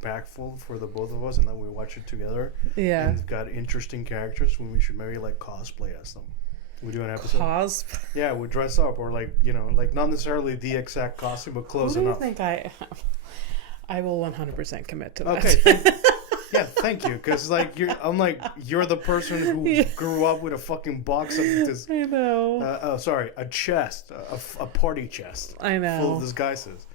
impactful for the both of us, and then we watch it together. Yeah. And it's got interesting characters. When we should maybe like cosplay as them. We do an episode. Yeah, we dress up or like like not necessarily the exact costume, but close enough. What do you think I will 100% commit to that. Okay. Yeah, thank you. Because you're the person who grew up with a fucking box of this. I know. A chest, a party chest. I know. Full of disguises.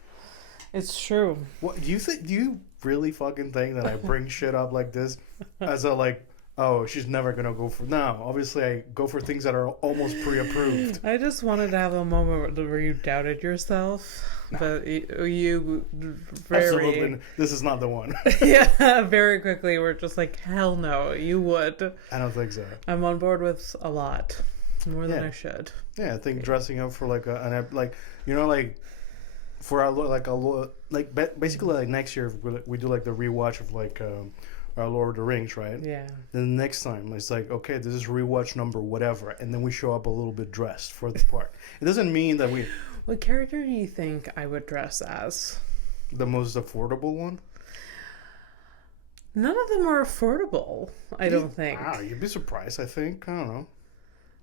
It's true. What do you think? Do you really fucking think that I bring shit up like this as a like? Oh, she's never gonna go for. No, obviously I go for things that are almost pre-approved. I just wanted to have a moment where you doubted yourself, but you very... Absolutely, this is not the one. Yeah, very quickly we're just like, hell no, you would. I don't think so. I'm on board with a lot more than I should. Yeah, I think dressing up for like for our basically like next year we do like the rewatch of like. Our Lord of the Rings, right? Yeah. Then the next time, it's like, okay, this is rewatch number whatever, and then we show up a little bit dressed for the part. It doesn't mean that we... What character do you think I would dress as? The most affordable one? None of them are affordable, I don't think. You'd be surprised, I think. I don't know.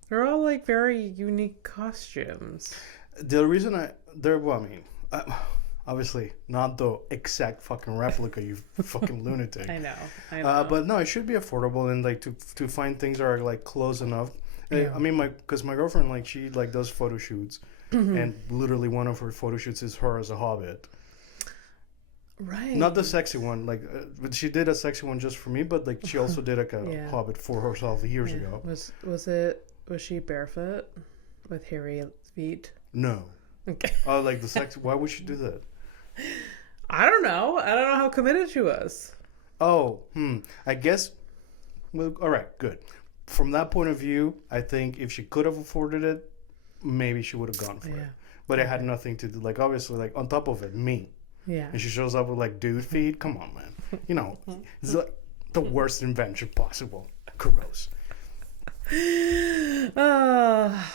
They're all, like, very unique costumes. The reason obviously, not the exact fucking replica, you fucking lunatic. I know. But no, it should be affordable and like to find things that are like close enough. Yeah. I mean, because my girlfriend like she like does photo shoots, and literally one of her photo shoots is her as a hobbit. Right. Not the sexy one, like but she did a sexy one just for me, but like she also did like a hobbit for herself years ago. Was she barefoot with hairy feet? No. Okay. Oh, like the sex. Why would she do that? I don't know how committed she was. Oh, I guess. Well, all right, good. From that point of view, I think if she could have afforded it, maybe she would have gone for it. But it had nothing to do. Like obviously, like on top of it, me. Yeah. And she shows up with like dude feet. Come on, man. It's like the worst invention possible. Gross.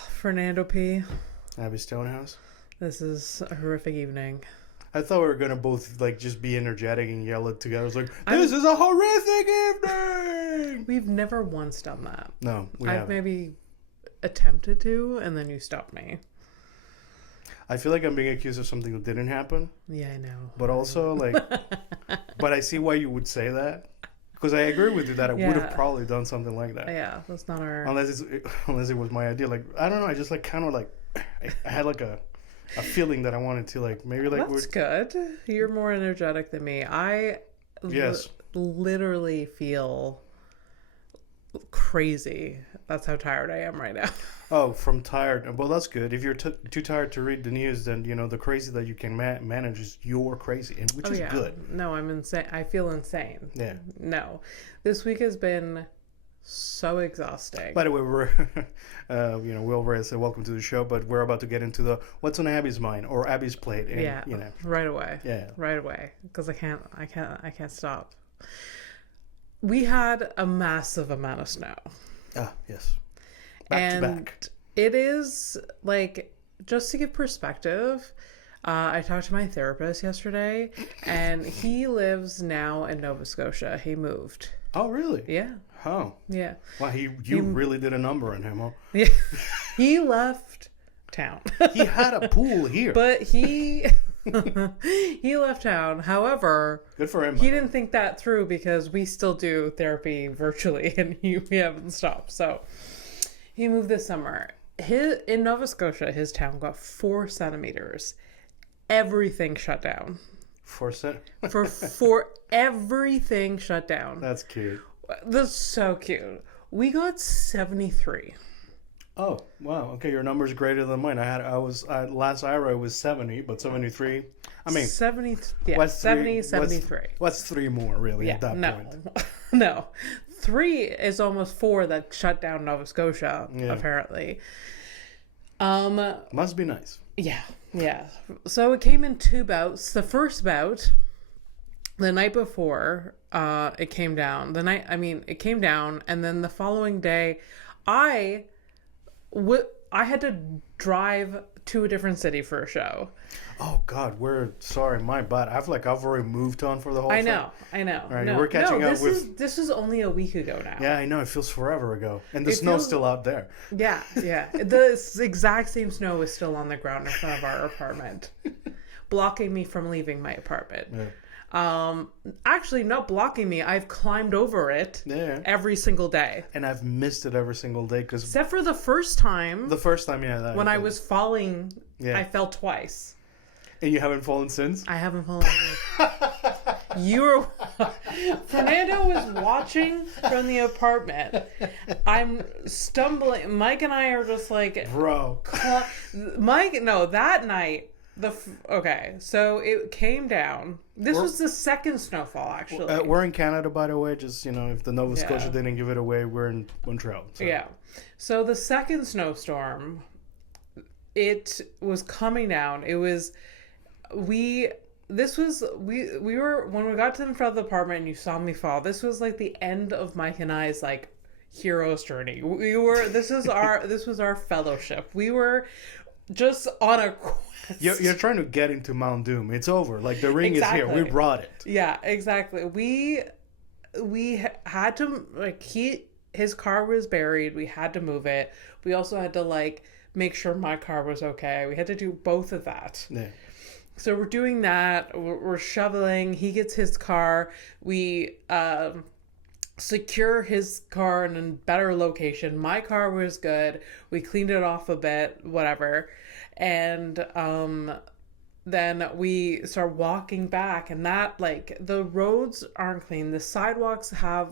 Fernando P. Abby Stonehouse. This is a horrific evening. I thought we were gonna both like just be energetic and yell it together. I was like, "This is a horrific evening." We've never once done that. No, I've maybe attempted to, and then you stopped me. I feel like I'm being accused of something that didn't happen. Yeah, I know. But also, like, but I see why you would say that because I agree with you that I would have probably done something like that. Yeah, that's not our. Unless it was my idea. Like, I don't know. I just like kind of like I had like a feeling that I wanted to like maybe like. That's good. You're more energetic than me. I literally feel crazy. That's how tired I am right now. Oh, from tired. Well, that's good. If you're too tired to read the news, then the crazy that you can manage is you're crazy, and which is good. No, I'm insane. I feel insane. Yeah. No, this week has been so exhausting. By the way, we're we already said welcome to the show, but we're about to get into the what's on Abby's mind or Abby's plate. And, right away. Yeah, right away, because I can't stop. We had a massive amount of snow. Ah, yes. Back to back. It is like, just to give perspective, I talked to my therapist yesterday, and he lives now in Nova Scotia. He moved. Oh, really? Yeah. Oh. Yeah. Wow, you really did a number on him, huh? Yeah. He left town. He had a pool here. But he left town. However, good for him. He didn't think that through because we still do therapy virtually and we haven't stopped. So he moved this summer. In Nova Scotia, his town got 4 centimeters. Everything shut down. 4 For everything shut down. That's cute. That's so cute. We got 73. Oh, wow. Okay, your number's greater than mine. Last IRA was 70, but 73. I mean 70, yeah, 73. What's 3 more really at that point? No. 3 is almost 4 that shut down Nova Scotia, apparently. Must be nice. Yeah. So it came in 2 bouts. The first bout, the night before, it came down. It came down, and then the following day, I had to drive to a different city for a show. Oh God, sorry, my bad. I've already moved on for the whole thing. I know. Right, no, we're catching up with. This was only a week ago now. Yeah, I know. It feels forever ago, and the snow's still out there. Yeah. The exact same snow is still on the ground in front of our apartment, blocking me from leaving my apartment. Yeah. Actually, not blocking me. I've climbed over it every single day, and I've missed it every single day except for the first time. Yeah. When I was falling, I fell twice. And you haven't fallen since? I haven't fallen. Fernando was watching from the apartment. I'm stumbling. Mike and I are just like, bro. Mike, no, that night. So it came down. This was the second snowfall, actually. We're in Canada, by the way. Just, if the Nova Scotia didn't give it away, we're in Montreal. So. Yeah. So the second snowstorm, it was coming down. It was, we were, when we got to the front of the apartment and you saw me fall, this was like the end of Mike and I's hero's journey. This was our fellowship. We were just on a quest. You're trying to get into Mount Doom. It's over. The ring is here. We brought it. Yeah, exactly. We had to his car was buried. We had to move it. We also had to make sure my car was okay. We had to do both of that. Yeah. So we're doing that. We're shoveling. He gets his car. We secure his car in a better location. My car was good. We cleaned it off a bit, whatever. And then we start walking back, and that the roads aren't clean. The sidewalks have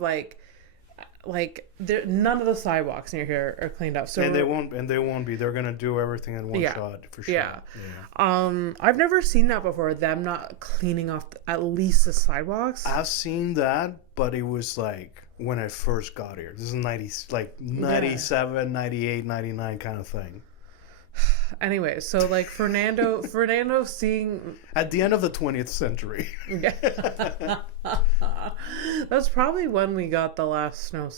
none of the sidewalks near here are cleaned up. So and they won't be. They're gonna do everything in one shot for sure. Yeah. I've never seen that before. Them not cleaning off at least the sidewalks. I've seen that, but it was when I first got here. This is 97, 98, 99 kind of thing. Anyway, so Fernando seeing at the end of the 20th century. That's probably when we got the last snow.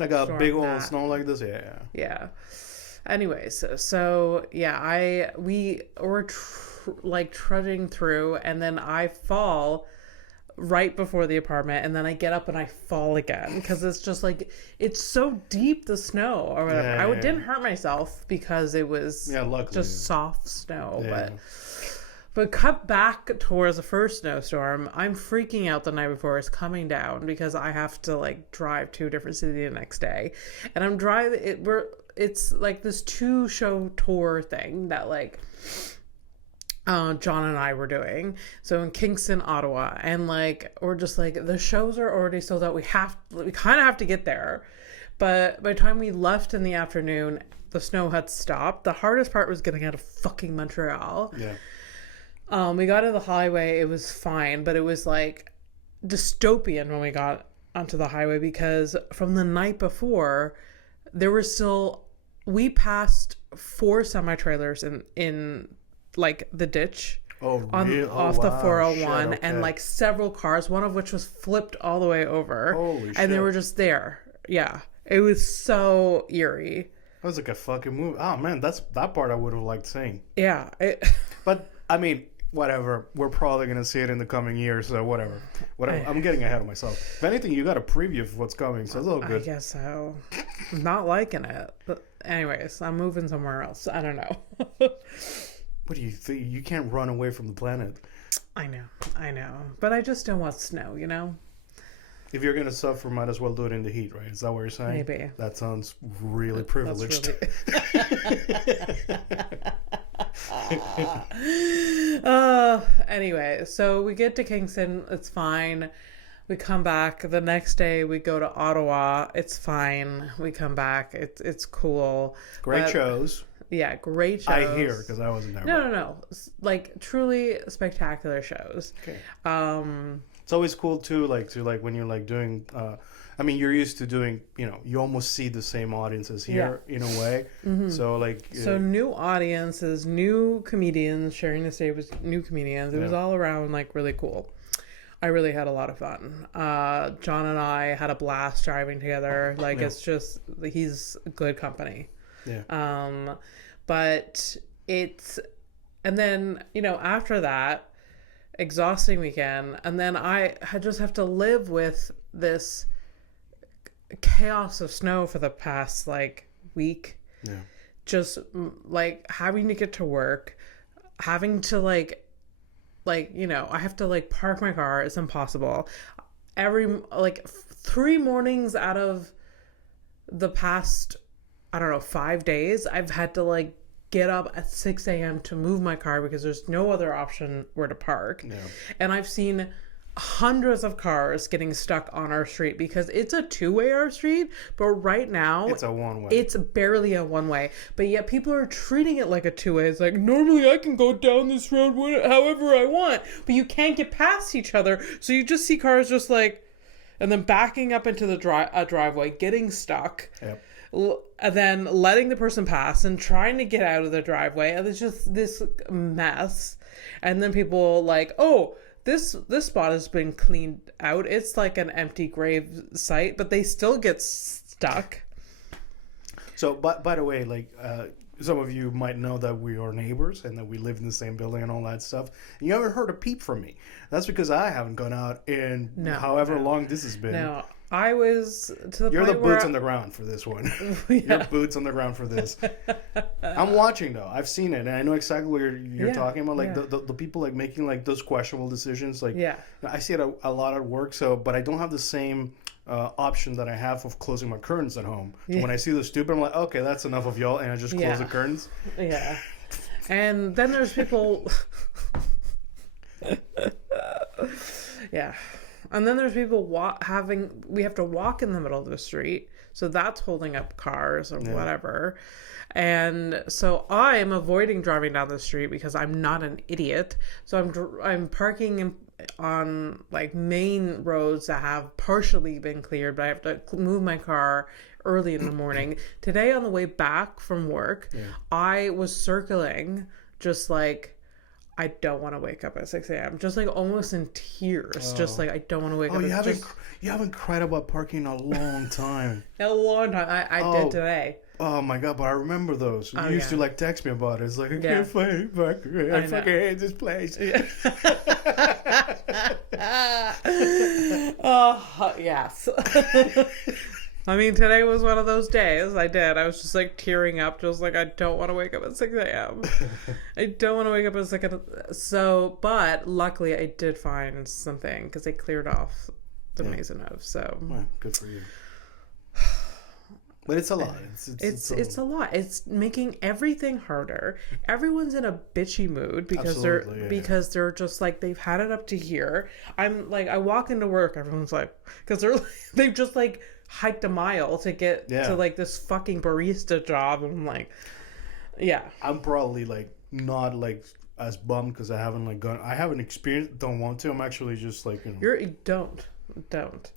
A big old snow like this, yeah. Yeah. Anyways, so yeah, we were trudging through, and then I fall right before the apartment, and then I get up and I fall again because it's just it's so deep, the snow or whatever. I didn't hurt myself because it was just soft snow, but cut back towards the first snowstorm. I'm freaking out the night before it's coming down because I have to drive to a different city the next day, and I'm driving it's this 2-show tour thing that John and I were doing, so in Kingston, Ottawa, and we're just the shows are already sold out. We kind of have to get there, but by the time we left in the afternoon, the snow had stopped. The hardest part was getting out of fucking Montreal. Yeah. We got to the highway. It was fine, but it was dystopian when we got onto the highway because from the night before, we passed 4 semi-trailers in the ditch off the 401. Shit, okay. And several cars, one of which was flipped all the way over. Holy shit. And they were just there. Yeah. It was so eerie. That was a fucking movie. Oh man, that part I would have liked seeing. Yeah. But I mean, whatever. We're probably gonna see it in the coming years, so whatever. I'm getting ahead of myself. If anything, you got a preview of what's coming, so it's all good. I guess so. I'm not liking it. But anyways, I'm moving somewhere else. I don't know. What do you think? You can't run away from the planet. I know. But I just don't want snow, If you're going to suffer, might as well do it in the heat, right? Is that what you're saying? Maybe. That sounds really privileged. Anyway, so we get to Kingston. It's fine. We come back. The next day, we go to Ottawa. It's fine. We come back. It's cool. Great shows. Yeah, great shows. I hear, because I wasn't there. No. Truly spectacular shows. Okay. It's always cool too, when you're doing. You're used to doing. You almost see the same audiences here in a way. Mm-hmm. So new audiences, new comedians sharing the stage with new comedians. It was all around really cool. I really had a lot of fun. John and I had a blast driving together. It's just he's good company. Yeah. But it's, and then, you know, after that, exhausting weekend, and then I just have to live with this chaos of snow for the past like week. Yeah. Just like having to get to work, having to like, you know, I have to like park my car. It's impossible. Every like 3 mornings out of the past, I don't know, 5 days, I've had to like get up at 6 a.m. to move my car because there's no other option where to park. Yeah. And I've seen hundreds of cars getting stuck on our street because it's a two-way our street, but right now It's a one-way. It's barely a one-way, but yet people are treating it like a two-way. It's like, normally I can go down this road however I want, but you can't get past each other, so you just see cars just like, and then backing up into the driveway, getting stuck. Yep. And then letting the person pass and trying to get out of the driveway, and it's just this mess. And then people like, oh, this spot has been cleaned out. It's like an empty grave site, but they still get stuck. So, by the way, like some of you might know that we are neighbors and that we live in the same building and all that stuff. And you haven't heard a peep from me. That's because I haven't gone out in however long this has been. No, I was to the You're point the where boots on the ground for this one. Yeah. You're boots on the ground for this. I'm watching though. I've seen it, and I know exactly what you're talking about. Like the people like making like those questionable decisions. Like I see it a lot at work. So, but I don't have the same option that I have of closing my curtains at home. So when I see the stupid, I'm like, okay, that's enough of y'all, and I just close the curtains. Yeah. And then there's people. Yeah. And then there's people we have to walk in the middle of the street. So that's holding up cars or whatever. And so I'm avoiding driving down the street because I'm not an idiot. So I'm parking on like main roads that have partially been cleared, but I have to move my car early in the morning. Today on the way back from work, I was circling just like, I don't want to wake up at 6 a.m. Just like almost in tears. Just like I don't want to wake up. You haven't cried about parking in a long time. A long time. I did today. Oh my god! But I remember those. You used to like text me about it. It's like I can't find it back. I fucking hate this place. Oh yes. I mean, today was one of those days. I was just like tearing up, just like I don't want to wake up at 6 a.m. I don't want to wake up at 6 a.m. So, but luckily I did find something because they cleared off the Maisonneuve. So, well, good for you. But it's a lot. It's a lot. It's making everything harder. Everyone's in a bitchy mood because they're just like they've had it up to here. I'm like I walk into work, everyone's like because they've just like hiked a mile to get to like this fucking barista job, and I'm like, I'm probably like not like as bummed because I haven't like gone. I haven't experienced. Don't want to. I'm actually just like don't.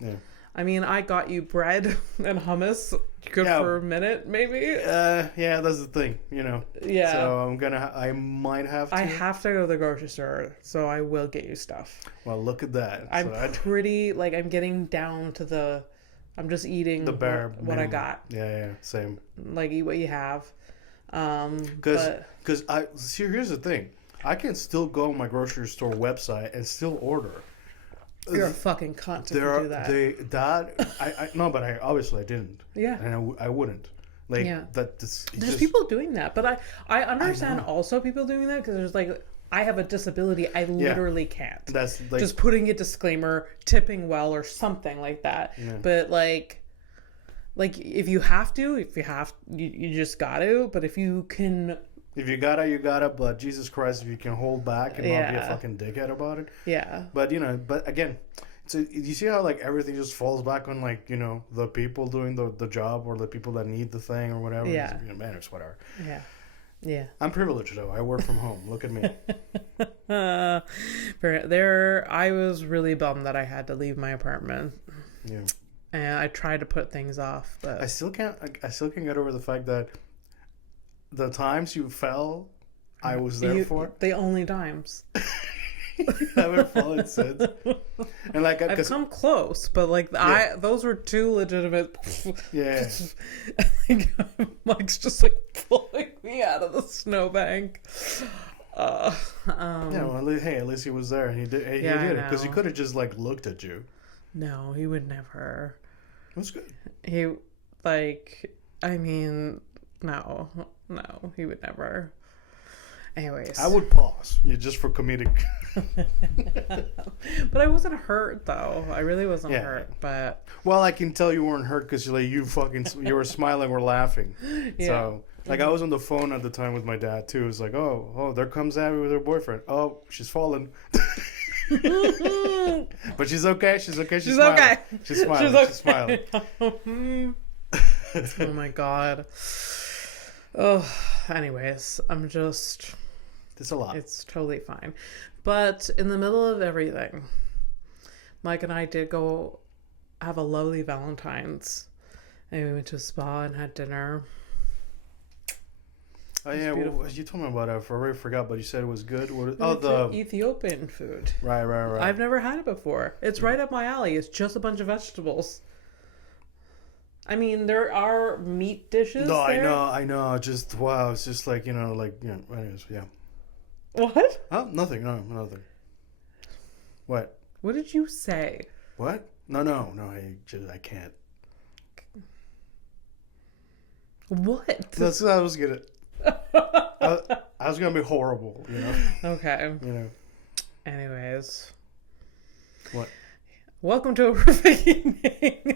Yeah. I mean, I got you bread and hummus. Good for a minute, maybe. Yeah, that's the thing, Yeah. So I might have to. I have to go to the grocery store, so I will get you stuff. Well, look at that. I'm I'm getting down to I'm just eating the bare what I got. Yeah, same. Like, eat what you have. Because here's the thing. I can still go on my grocery store website and still order. You're a fucking cunt if you do that. No, but I obviously I didn't. Yeah. And I wouldn't. Like there's people doing that, but I understand also people doing that because there's like I have a disability. I literally can't. That's like, just putting a disclaimer, tipping well or something like that. Yeah. But like if you have to, you just got to. But if you can. If you gotta, you gotta, but Jesus Christ, if you can hold back and not be a fucking dickhead about it. Yeah. But, but again, so you see how, like, everything just falls back on, like, the people doing the job or the people that need the thing or whatever. Yeah. It's whatever. Yeah. Yeah. I'm privileged, though. I work from home. Look at me. I was really bummed that I had to leave my apartment. Yeah. And I tried to put things off, but... I still can't get over the fact that the times you fell, I was there for. The only times. haven't fallen since. And like, I've come close, but like those were two legitimate. Yeah. Like, Mike's just like pulling me out of the snowbank. Yeah, well, hey, at least he was there, and he did it because he could have just like looked at you. No, he would never. That's good. He like, I mean, no, he would never. Anyways, I would pause, just for comedic. But I wasn't hurt though. I really wasn't hurt. But well, I can tell you weren't hurt because you were smiling or laughing. Yeah. So like I was on the phone at the time with my dad too. It was like, oh, there comes Abby with her boyfriend. Oh, she's fallen. But she's okay. She's okay. She's smiling. Okay. She's smiling. She's smiling. Oh my god. Oh, anyways, I'm just. It's a lot. It's totally fine. But in the middle of everything, Mike and I did go have a lovely Valentine's. And we went to a spa and had dinner. Oh, yeah. Well, you told me about it. I already forgot, but you said it was good. The Ethiopian food. Right. I've never had it before. It's right up my alley. It's just a bunch of vegetables. I mean, there are meat dishes. No, there. I know. Just, wow. It's just like, anyways, yeah. What? Oh, nothing. No, nothing. What? What did you say? What? No. I can't. What? That's what I was gonna. I was gonna be horrible, Okay. Anyways. What? Welcome to Overthinking.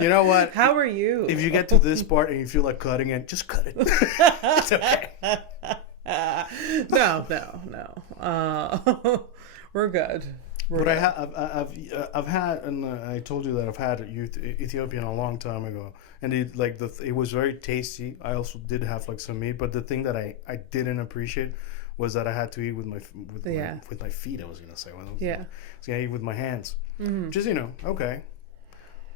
You know what? How are you? If you get to this part and you feel like cutting it, just cut it. It's okay. No. We're good. I've had, and I told you that I've had Ethiopian a long time ago, and it was very tasty. I also did have like some meat, but the thing that I didn't appreciate was that I had to eat with my feet. I was gonna say, I was gonna eat with my hands. Mm-hmm. Just okay.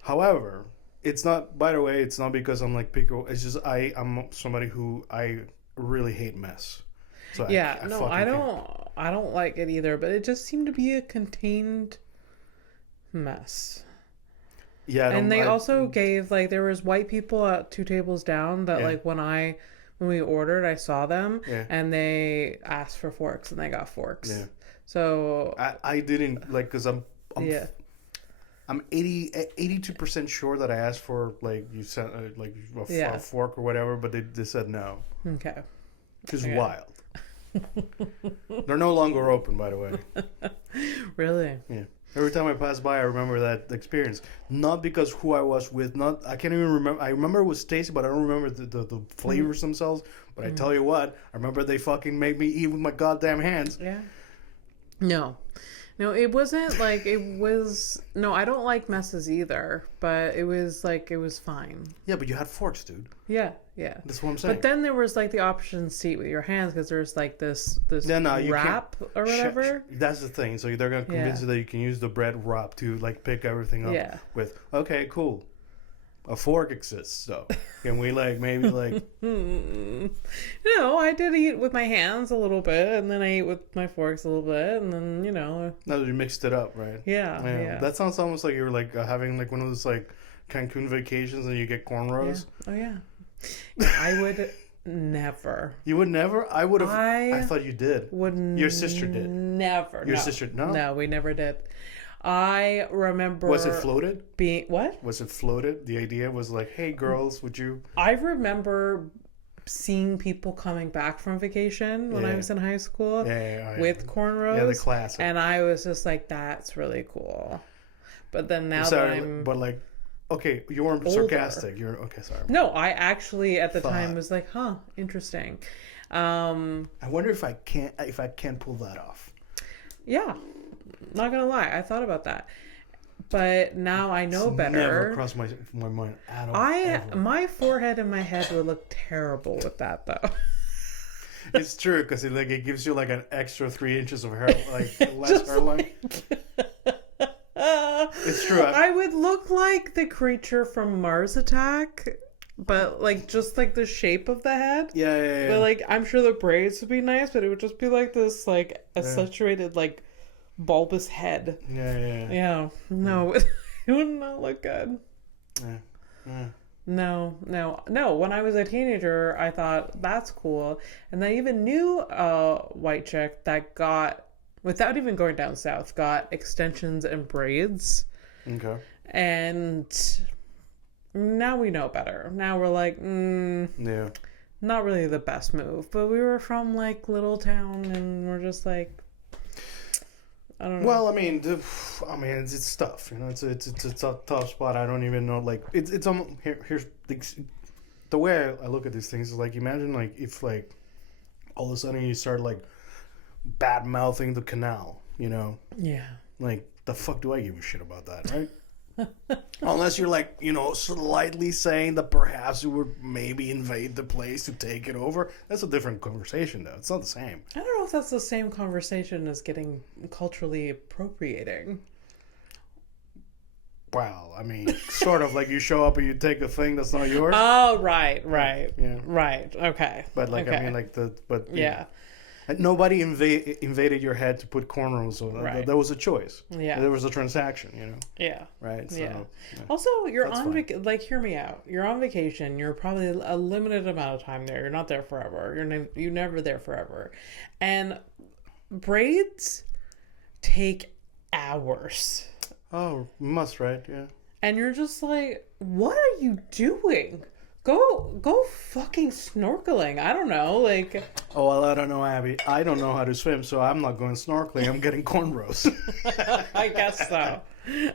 However, it's not. By the way, it's not because I'm like pickle. It's just I'm somebody who I really hate mess. So I don't like it either. But it just seemed to be a contained mess. Yeah, and they also gave there was white people at 2 tables down that when we ordered, I saw them and they asked for forks and they got forks. Yeah. So I didn't because I'm 82% sure that I asked for you sent a fork or whatever, but they said no. Okay. Which is wild. They're no longer open, by the way. Really? Yeah. Every time I pass by, I remember that experience. Not because who I was with. I can't even remember. I remember it was tasty, but I don't remember the flavors themselves. But I tell you what, I remember they fucking made me eat with my goddamn hands. Yeah. No, it wasn't it was. No, I don't like messes either. But it was it was fine. Yeah, but you had forks, dude. Yeah. That's what I'm saying. But then there was the option to eat with your hands because there's this wrap or whatever. That's the thing. So they're gonna convince you that you can use the bread wrap to pick everything up with. Okay, cool. A fork exists, so can we maybe No, I did eat with my hands a little bit, and then I ate with my forks a little bit, and then No, you mixed it up, right? Yeah. That sounds almost like you were having one of those Cancun vations, and you get cornrows. Yeah. Oh yeah. I would never. You would never? I would have. I thought you did. Your sister did. Never. Your sister? No. No, we never did. I remember. Was it floated? What? Was it floated? The idea was hey girls, would you? I remember seeing people coming back from vacation when I was in high school with cornrows. Yeah, the classic. And I was just that's really cool. But then now okay, you weren't sarcastic. You're okay. Sorry. No, I actually at the time was interesting. I wonder if I can pull that off. Yeah, not gonna lie, I thought about that, but now I know better. Never crossed my mind at all. My forehead and my head would look terrible with that though. It's true because it gives you an extra 3 inches of hair, less hairline. It's true. I would look like the creature from Mars Attack. but like just like the shape of the head. Yeah. But like I'm sure the braids would be nice, but it would just be like this like accentuated like bulbous head. Yeah. No, it would not look good. Yeah. No. When I was a teenager, I thought that's cool, and I even knew a white chick that got, without even going down south, got extensions and braids. Okay. And now we know better. Now we're like, Yeah. not really the best move. But we were from like little town, and we're just like, I don't know. Well, I mean, it's tough. You know, it's a tough spot. I don't even know. Like, it's here's the way I look at these things is like, imagine like if like all of a sudden you start like bad mouthing the canal. You know. Yeah. Like, the fuck do I give a shit about that, right? Unless you're like, you know, slightly saying that perhaps you would maybe invade the place to take it over. That's a different conversation, though. It's not the same. I don't know if that's the same conversation as getting culturally appropriating. Wow, I mean, sort of like you show up and you take a thing that's not yours. Oh, right. Yeah. Right. Okay. But like, okay. I mean, like yeah. Nobody invaded your head to put cornrows. So right. There was a choice. Yeah. There was a transaction, you know. Yeah. Right. So, yeah. Also, you're that's on like, hear me out. You're on vacation. You're probably a limited amount of time there. You're not there forever. You're never there forever. And braids take hours. Oh, must, right? Yeah. And you're just like, what are you doing? Go fucking snorkeling. I don't know, like. Oh, well, I don't know, Abby. I don't know how to swim, so I'm not going snorkeling. I'm getting cornrows. I guess so.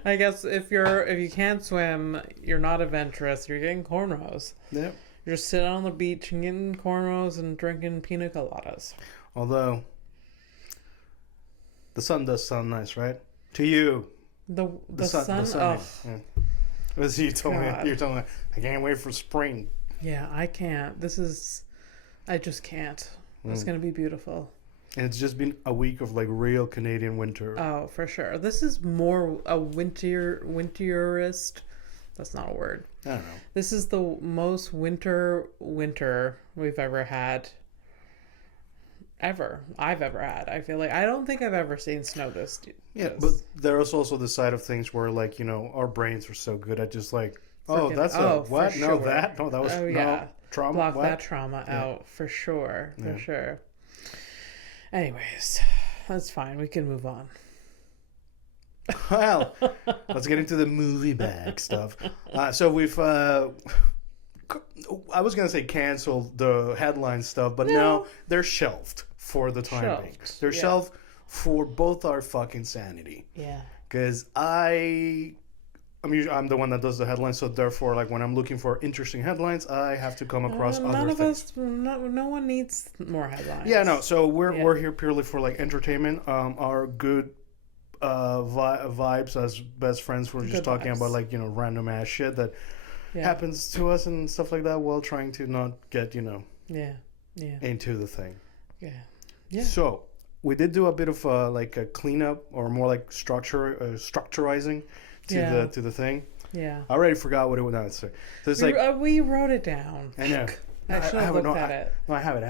I guess if you can't swim, you're not adventurous. You're getting cornrows. Yep. You're just sitting on the beach and getting cornrows and drinking pina coladas. Although the sun does sound nice, right? To you. The sun. Oh. Yeah. As you told me, you're telling me, I can't wait for spring. Yeah, I can't. I just can't. It's going to be beautiful. And it's just been a week of like real Canadian winter. Oh, for sure. This is more a winterist. That's not a word. I don't know. This is the most winter we've ever had. I've ever had. I feel like I don't think I've ever seen snow this. Yeah, but there is also the side of things where, like, you know, our brains are so good at just like, what? For No, sure. that? No, that was trauma. Block what? that trauma out for sure. For sure. Anyways, that's fine. We can move on. Well, let's get into the movie bag stuff. So we've, I was going to say canceled the headline stuff, but no, they're shelved for the time being. They're shelved for both our fucking sanity. Yeah. Because I'm the one that does the headlines, so therefore, like, when I'm looking for interesting headlines, I have to come across other things. No one needs more headlines. Yeah, no. So we're here purely for like entertainment. Our good vibes as best friends. We're just talking about, like, you know, random ass shit that happens to us and stuff like that, while trying to not get, you know, into the thing. Yeah. So we did do a bit of like a cleanup, or more like structurizing to the thing. Yeah. I already forgot what it was. No, so it's we wrote it down. I know. I should have looked at it. No, I have it.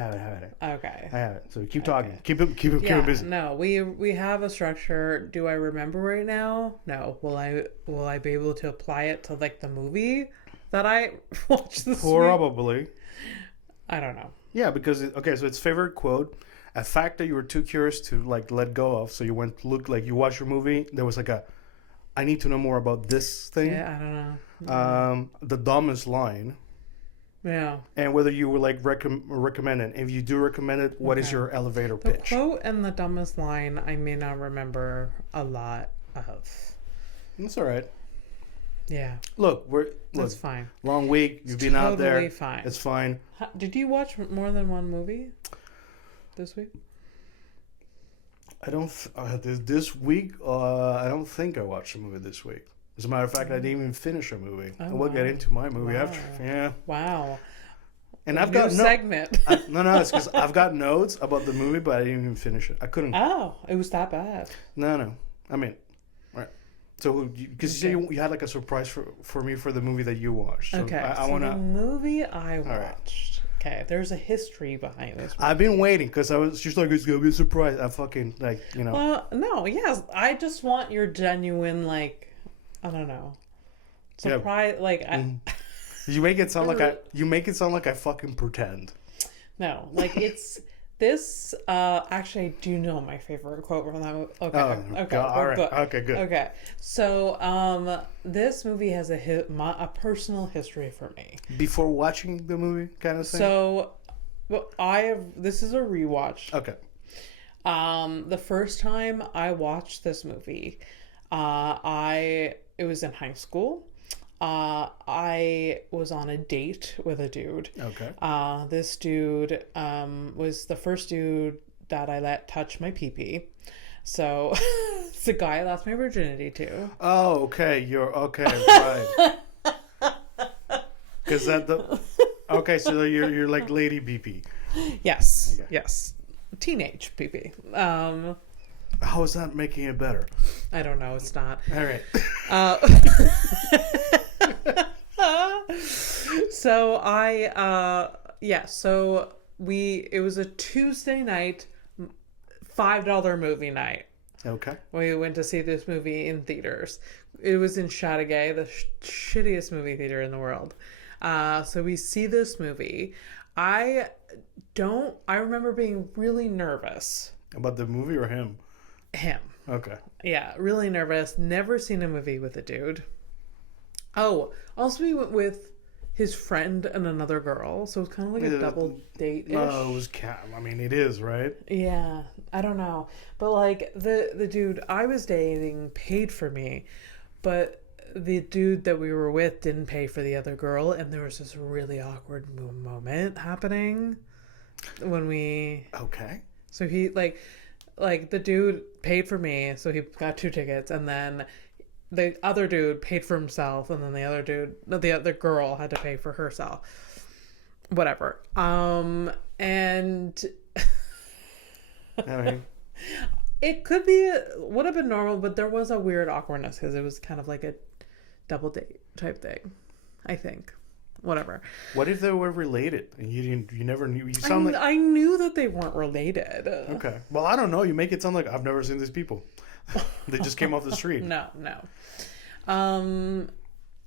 Okay. I have it. So keep talking. Keep it busy. No, we have a structure. Do I remember right now? No. Will I be able to apply it to like the movie that I watched this week? Probably. I don't know. Yeah, because so it's favorite quote, a fact that you were too curious to like let go of, so you went look, like, you watched your movie. There was like I need to know more about this thing. Yeah, I don't know. The dumbest line. Yeah. And whether you would like recommend it. If you do recommend it, what is your elevator pitch? The quote and the dumbest line I may not remember a lot of. That's all right. Yeah. Look, that's fine. Long week. You've been out there. Fine. It's fine. Did you watch more than one movie this week? I don't. This week, I don't think I watched a movie this week. As a matter of fact, I didn't even finish a movie. Oh, and we'll get into my movie after. Yeah. Wow. And I've got segment. No, it's because I've got notes about the movie, but I didn't even finish it. I couldn't. Oh, it was that bad. No. I mean, right. So, because you said you had like a surprise for me for the movie that you watched. So Okay, I want the to. movie I watched. Right. Okay, there's a history behind this movie. I've been waiting because I was just like, it's gonna be a surprise. I fucking No, yes, I just want your genuine I don't know, surprise. You make it sound like I fucking pretend. No, it's this. Actually, I do know my favorite quote from that movie. Okay, okay, God. All right. good. Okay, good. Okay, so this movie has a personal history for me. Before watching the movie, kind of thing. So, this is a rewatch. Okay. The first time I watched this movie, it was in high school. I was on a date with a dude. Okay. This dude was the first dude that I let touch my pee-pee. So it's the guy I lost my virginity to. Oh, okay. You're okay, right. Because okay, so you're like Lady BP. Yes. Okay. Yes. Teenage pee-pee. How is that making it better? I don't know. It's not. All right. So it was a Tuesday night, $5 movie night. Okay. We went to see this movie in theaters. It was in Chateauguay, the shittiest movie theater in the world. So we see this movie. I remember being really nervous. About the movie or him? Him. Okay. Yeah, really nervous. Never seen a movie with a dude. Oh, also we went with his friend and another girl, so it's kind of like a double date-ish. No, it was it is, right? Yeah, I don't know. But the dude I was dating paid for me, but the dude that we were with didn't pay for the other girl, and there was this really awkward moment happening when we... Okay. So he, the dude paid for me, so he got 2 tickets, and then the other dude paid for himself, and then the other girl had to pay for herself. Whatever. And it would have been normal, but there was a weird awkwardness because it was kind of like a double date type thing, I think. Whatever. What if they were related and you never knew? You I knew that they weren't related. Okay. Well, I don't know. You make it sound like I've never seen these people. They just came off the street. No.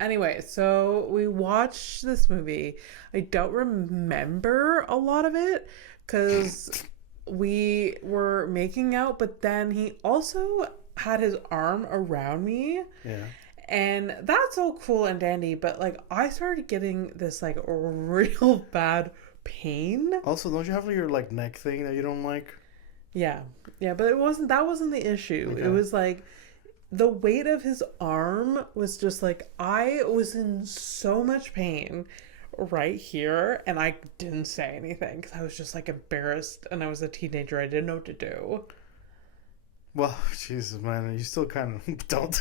Anyway, so we watched this movie. I don't remember a lot of it because we were making out, but then he also had his arm around me. Yeah. And that's all cool and dandy, but I started getting this real bad pain. Also, don't you have your neck thing that you don't like? Yeah, but that wasn't the issue. Okay. It was the weight of his arm was just I was in so much pain right here, and I didn't say anything because I was just embarrassed, and I was a teenager. I didn't know what to do. Well, Jesus, man, you still kind of don't.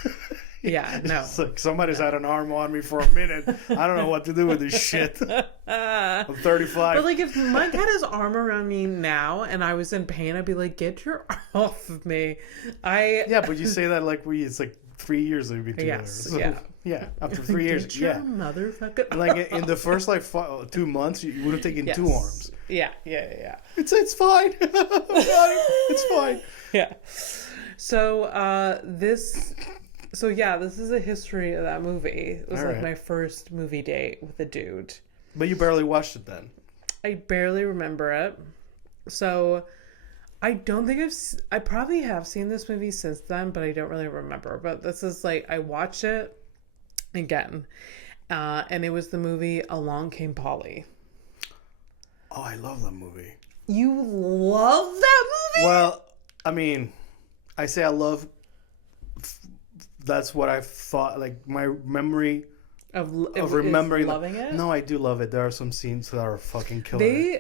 Yeah, no. It's somebody's had an arm on me for a minute. I don't know what to do with this shit. I'm 35. But if Mike had his arm around me now and I was in pain, I'd be like, get your arm off of me. Yeah, but you say that it's 3 years that we've been together. Yes, so, yeah. Yeah, after 3 years. Get your motherfucking in the first 2 months, you would have taken 2 arms. Yeah. It's fine. It's fine. Yeah. So this is a history of that movie. It was my first movie date with a dude. But you barely watched it then. I barely remember it. So I don't think I probably have seen this movie since then, but I don't really remember. But this is I watched it again. And it was the movie Along Came Polly. Oh, I love that movie. You love that movie? Well, I say I love. That's what I thought. My memory of remembering loving it. No, I do love it. There are some scenes that are fucking killer.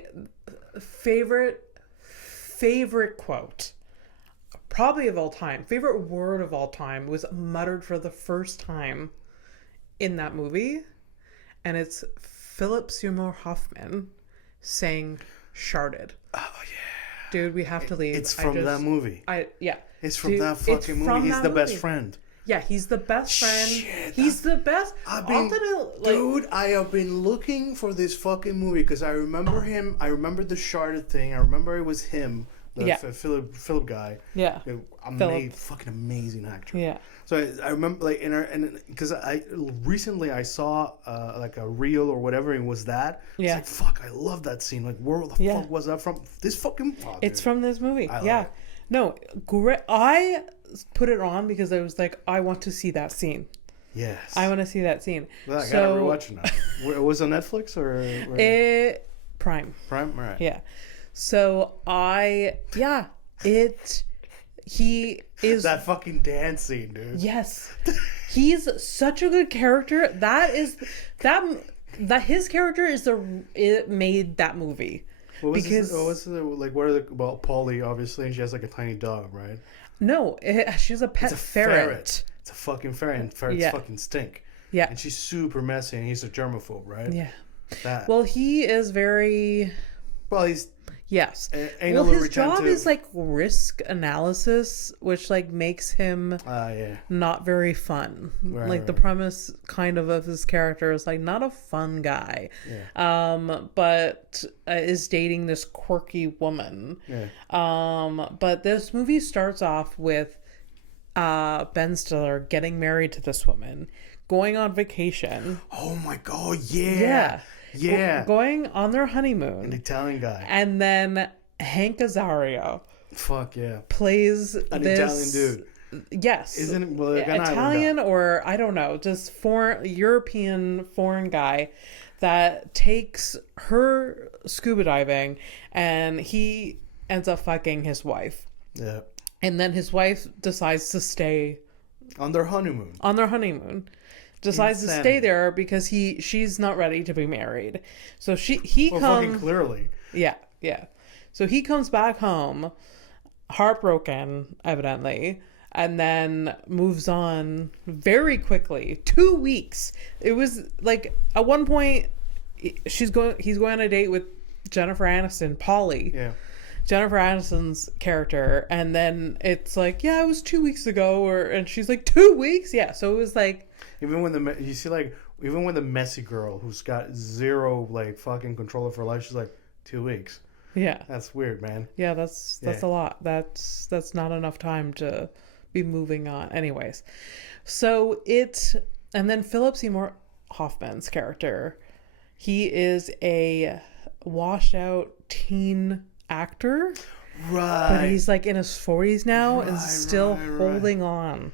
Favorite quote, probably of all time. Favorite word of all time was muttered for the first time in that movie, and it's Philip Seymour Hoffman saying "sharted." Oh yeah. Dude, we have to leave. It's from that movie. Yeah. It's from that fucking movie. He's the best friend. Yeah, he's the best friend. Shit, He's the best. Dude, I have been looking for this fucking movie because I remember him. I remember the Sharted thing. I remember it was him, the Philip guy. Yeah, Fucking amazing actor. Yeah. So I remember like because I recently I saw like a reel or whatever, and it was that. Yeah. It's like, fuck, I love that scene. Like, where the fuck was that from? This fucking. Oh, it's dude. from this movie. Like No, great. I put it on because I was like, I want to see that scene. Yes. I want to see that scene. Well, I gotta rewatch it now. Was it on Netflix or? Prime. Prime, all right. Yeah. So he is that fucking dance scene, dude. Yes. He's such a good character. That his character it made that movie. What are the Polly, obviously, and she has like a tiny dog, right? No, she's a pet ferret. It's a fucking ferret, and ferrets fucking stink. Yeah. And she's super messy, and he's a germaphobe, right? Yeah. That. Well, he is very... Well, he's... Yes. Well, his job is like risk analysis, which like makes him not very fun. Right, the premise kind of his character is like not a fun guy, but is dating this quirky woman. Yeah. But this movie starts off with Ben Stiller getting married to this woman, going on vacation. Oh my god! Yeah. Yeah. Going on their honeymoon. An Italian guy. And then Hank Azaria. Fuck yeah. Plays an Italian dude. Yes. Isn't it Italian or I don't know, just foreign guy that takes her scuba diving and he ends up fucking his wife. Yeah. And then his wife decides to stay on their honeymoon. Decides to stay there because she's not ready to be married. So he comes fucking clearly. Yeah. So he comes back home, heartbroken, evidently, and then moves on very quickly. 2 weeks. It was like at one point he's going on a date with Jennifer Aniston, Polly. Yeah. Jennifer Aniston's character, and then it's like, it was 2 weeks ago, and she's like, 2 weeks? Yeah. So it was like even when the messy girl who's got zero like fucking control of her life, she's like 2 weeks. Yeah. That's weird, man. Yeah, that's a lot. That's not enough time to be moving on. Anyways. So and then Philip Seymour Hoffman's character, he is a washed out teen actor. Right. But he's like in his 40s now and still holding on.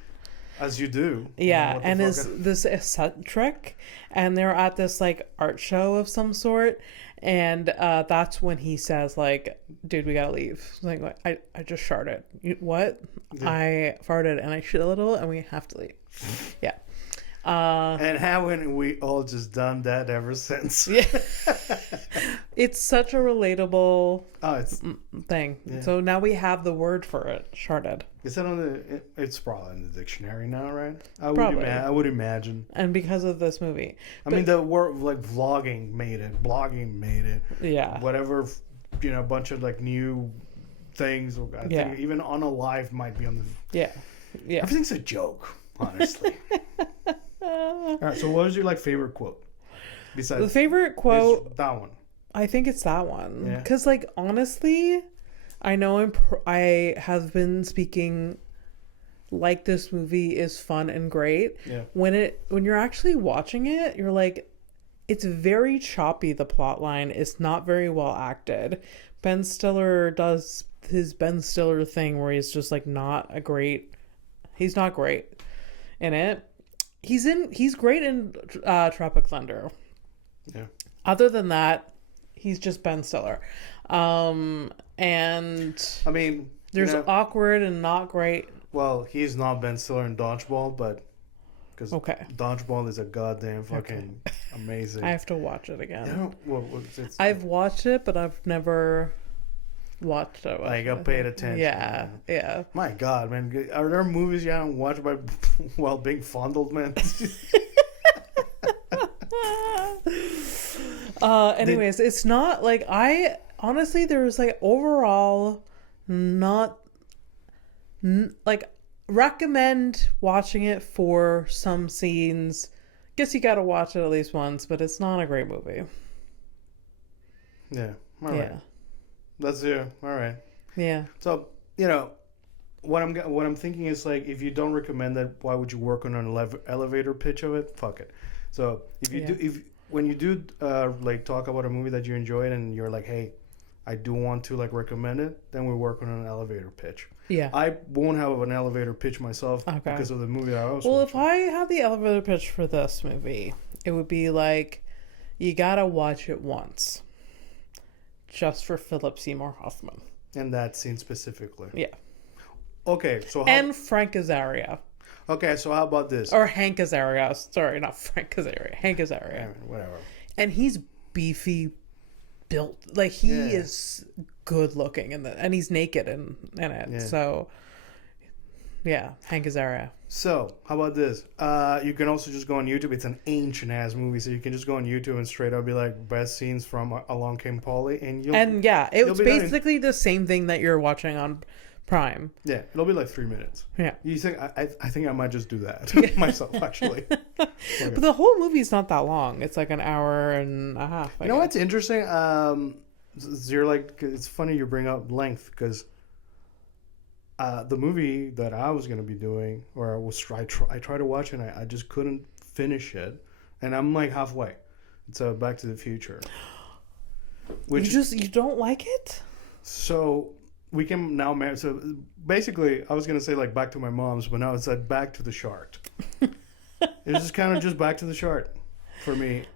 As you do. Yeah, and is this eccentric, and they're at this like art show of some sort, and that's when he says like, "Dude, we gotta leave." Like, I just sharted. What? Yeah. I farted and I shit a little, and we have to leave. Yeah. And haven't we all just done that ever since? Yeah. It's such a relatable thing. Yeah. So now we have the word for it, sharted. Is that it's probably in the dictionary now, right? Probably. I would imagine. And because of this movie. I mean, the word like vlogging made it. Blogging made it. Yeah. Whatever, a bunch of like new things. I think even on a live might be on the... Yeah. Yeah. Everything's a joke, honestly. All right, so what was your favorite quote? Besides the favorite quote, that one. I think it's that one. Because honestly, I know I have been speaking like this movie is fun and great. Yeah. When you're actually watching it, you're like, it's very choppy. The plot line is not very well acted. Ben Stiller does his Ben Stiller thing where he's just he's not great in it. He's great in Tropic Thunder. Yeah. Other than that, he's just Ben Stiller. And I mean, there's awkward and not great. Well, he's not Ben Stiller in Dodgeball, but because Dodgeball is a goddamn fucking amazing. I have to watch it again. I've watched it, but I've never watched it. I paid attention. Yeah, man. Yeah. My God, man, are there movies you haven't watched while being fondled, man? Anyways, it's not like honestly, there was overall not recommend watching it for some scenes. Guess you gotta watch it at least once, but it's not a great movie. Yeah. All right. That's All right. Yeah. So, what I'm thinking is like, if you don't recommend that, why would you work on an elevator pitch of it? Fuck it. So when you do like talk about a movie that you enjoyed and you're like, hey, I do want to like recommend it, then we work on an elevator pitch. Yeah. I won't have an elevator pitch myself because of the movie that I was watching. If I had the elevator pitch for this movie, it would be like, you gotta watch it once, just for Philip Seymour Hoffman. And that scene specifically. Yeah. Okay, so and Frank Azaria. Okay, so how about this? Or Hank Azaria. Sorry, not Frank Azaria. Hank Azaria. I mean, whatever. And he's beefy built. Like, he is good looking and he's naked in it. Yeah. So, yeah, Hank Azaria. So, how about this? You can also just go on YouTube. It's an ancient ass movie, so you can just go on YouTube and straight up be like, best scenes from Along Came Polly, and it's basically the same thing that you're watching on Prime. Yeah, it'll be like 3 minutes. Yeah. You think I think I might just do that myself, actually. But the whole movie's not that long. It's like an hour and a half. You know what's interesting? You're like, it's funny you bring up length, because the movie that I was gonna be doing, or I tried to watch it, and I just couldn't finish it, and I'm like halfway. It's Back to the Future. You don't like it? So we can now. So basically, I was gonna say like Back to My Mom's, but now it's like Back to the Shart. It's just kind of just Back to the Shart for me.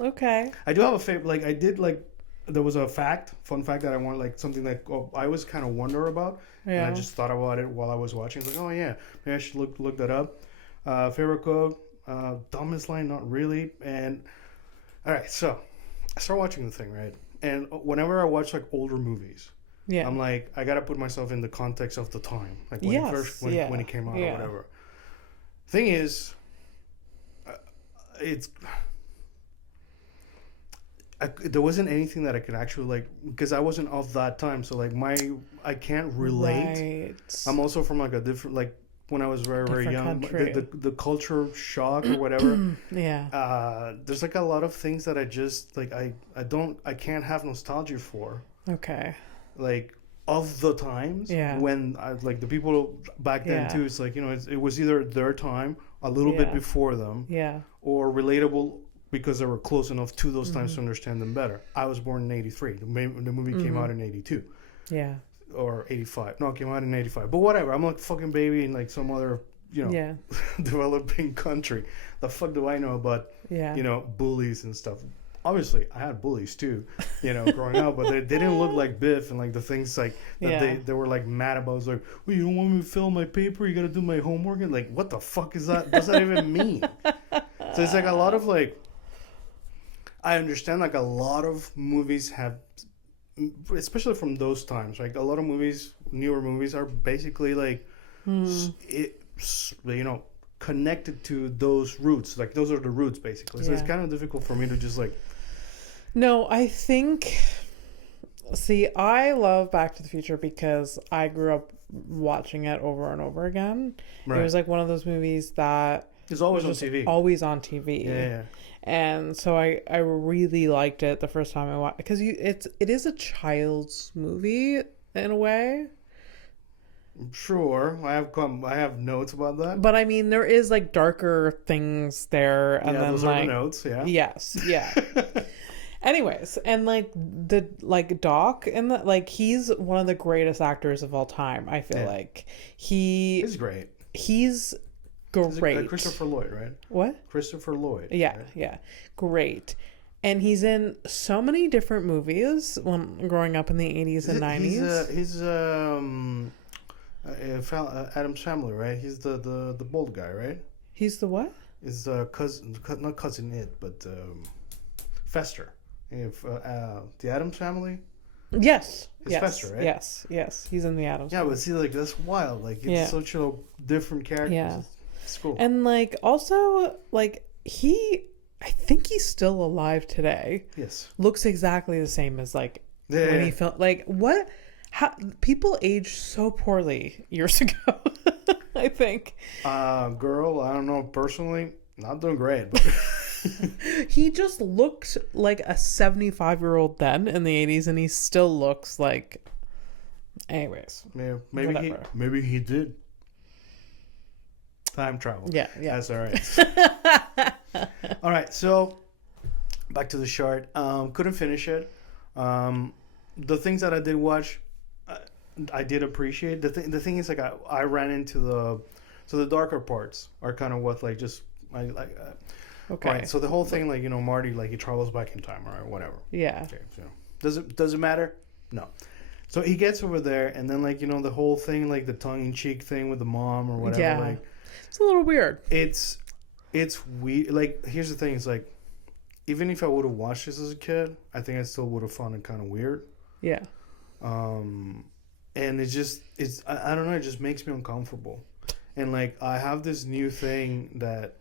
Okay. I do have a favorite. Like I did like. There was a fun fact that I want, like something like I was kind of wonder about, and I just thought about it while I was watching. It's like, oh yeah, maybe I should look that up. Favorite quote, dumbest line, not really. And all right, so I start watching the thing, right? And whenever I watch like older movies, I'm like, I gotta put myself in the context of the time, like when it came out or whatever. Thing is, there wasn't anything that I could actually like, because I wasn't of that time, so like I can't relate. Right. I'm also from like a different, like when I was very young, the culture shock or whatever. There's like a lot of things that I just like I can't have nostalgia for. Okay. Like of the times when I like the people back then too. It's like, it was either their time, a little bit before them, or relatable, because they were close enough to those times to understand them better. I was born in 83. The movie came out in 82. Yeah. Or 85. No, it came out in 85. But whatever. I'm like a fucking baby in like some other, developing country. The fuck do I know about, bullies and stuff? Obviously, I had bullies too, growing up. But they didn't look like Biff and like the things like that they were like mad about. I was like, well, you don't want me to fill my paper? You got to do my homework? And like, what the fuck is that? What does that even mean? So it's like a lot of like, I understand like a lot of movies have, especially from those times, like a lot of movies, newer movies are basically like, connected to those roots. Like those are the roots basically. So it's kind of difficult for me to just like. No, I think, I love Back to the Future because I grew up watching it over and over again. Right. It was like one of those movies that it's always on TV. Always on TV. Yeah. And so I really liked it the first time I watched, because it is a child's movie in a way. Sure, I have notes about that. But I mean, there is like darker things there, and then those like are the notes. Yeah. Yes. Yeah. Anyways, and like the Doc, and the like, he's one of the greatest actors of all time. I feel like he's great. He's great. Christopher Lloyd, right? What? Christopher Lloyd. Yeah, right? Yeah. Great. And he's in so many different movies when growing up in the 80s and 90s. He's Adam's Family, right? He's the bald guy, right? He's the what? His cousin, not cousin but Fester. The Addams Family. Yes. It's Fester, right? Yes. He's in the Addams. Yeah, but see, like that's wild. Like it's such a different character. Yeah. It's cool. And like also like I think he's still alive today. Yes. Looks exactly the same as like when he filmed. Like what? People age so poorly years ago. I think. Girl, I don't know personally, not doing great. But He just looked like a 75-year-old then in the 80s, and he still looks like. Anyways, maybe he did. Time travel. Yeah. That's all right. All right, so back to the Shart. Couldn't finish it. The things that I did watch, I did appreciate. The thing is, like, I ran into the darker parts are kind of what, like, just I like. okay. Right, so the whole thing, like, Marty, like, he travels back in time or whatever. Yeah. Okay, so does it matter? No. So he gets over there, and then, like, the whole thing, like the tongue-in-cheek thing with the mom or whatever. Yeah. Like, it's a little weird. It's weird. Like, here's the thing: it's like, even if I would have watched this as a kid, I think I still would have found it kind of weird. Yeah. And I don't know. It just makes me uncomfortable, and like I have this new thing that,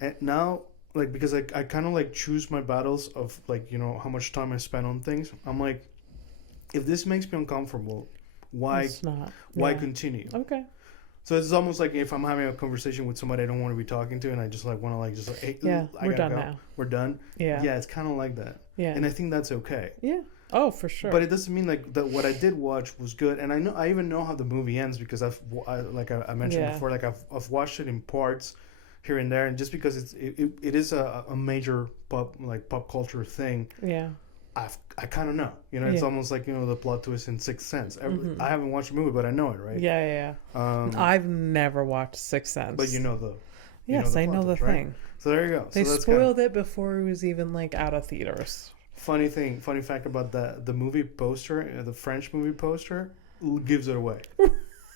and now, like, because I kind of like choose my battles of, like, how much time I spend on things. I'm like, if this makes me uncomfortable, why continue? Okay. So it's almost like if I'm having a conversation with somebody I don't want to be talking to, and I just like want to like just like, hey, we're done now. We're done. Yeah. Yeah, it's kind of like that. Yeah. And I think that's okay. Yeah. Oh, for sure. But it doesn't mean like that. What I did watch was good, and I even know how the movie ends because like I mentioned before, like I've watched it in parts here and there, and just because it is a major pop culture thing. Yeah. I kind of know, it's almost like, the plot twist in Sixth Sense. I haven't watched the movie, but I know it, right? Yeah. I've never watched Sixth Sense. But I know the twist, thing. Right? So there you go. They spoiled it before it was even like out of theaters. Funny fact about the movie poster, the French movie poster, gives it away.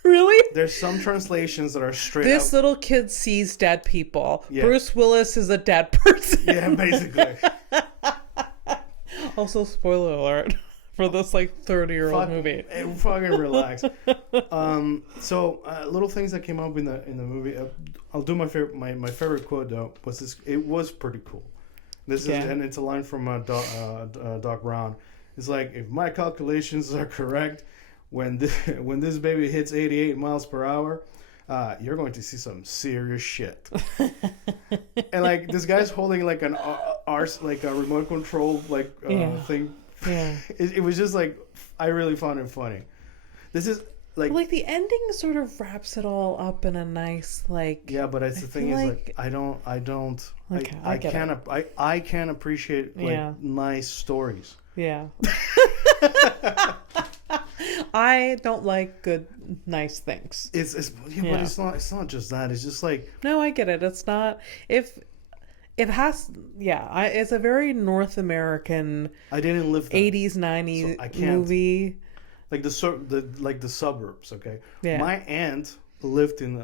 Really? There's some translations that are straight This up. little kid sees dead people. Yeah. Bruce Willis is a dead person. Yeah, basically. Also, spoiler alert for this like 30-year-old movie. Fucking relax. So little things that came up in the movie. I'll do my favorite quote though. Was this? It was pretty cool. This is, and it's a line from Doc Brown. It's like, if my calculations are correct, when this baby hits 88 miles per hour, you're going to see some serious shit. And like this guy's holding like an like a remote control thing. Yeah. It was just like, I really found it funny. This is like the ending sort of wraps it all up in a nice like. Yeah, but it's the thing is like I don't. Okay, I can't appreciate nice stories. Yeah. I don't like good, nice things. But it's not just that. It's just like, no, I get it. It's not if it has. Yeah, it's a very North American. I didn't live that. 80s, 90s movie. Like the suburbs. Okay. Yeah. My aunt lived in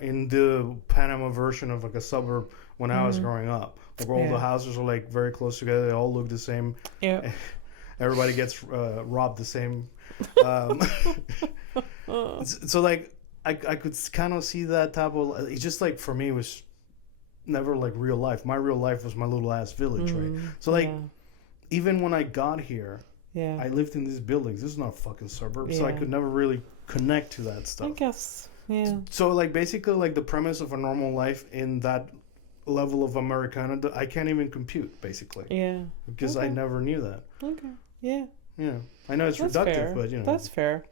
in the Panama version of like a suburb when I was growing up. Like all the houses are like very close together. They all look the same. Yeah. Everybody gets robbed the same. So like I could kind of see that type of. It's just like, for me, it was never like real life. My real life was my little ass village, right? So like even when I got here, I lived in these buildings. This is not a fucking suburb, so I could never really connect to that stuff. I guess, yeah. So like basically like the premise of a normal life in that level of Americana, I can't even compute basically. Yeah. Because I never knew that. Okay. Yeah. Yeah. I know it's reductive, fair. But That's fair.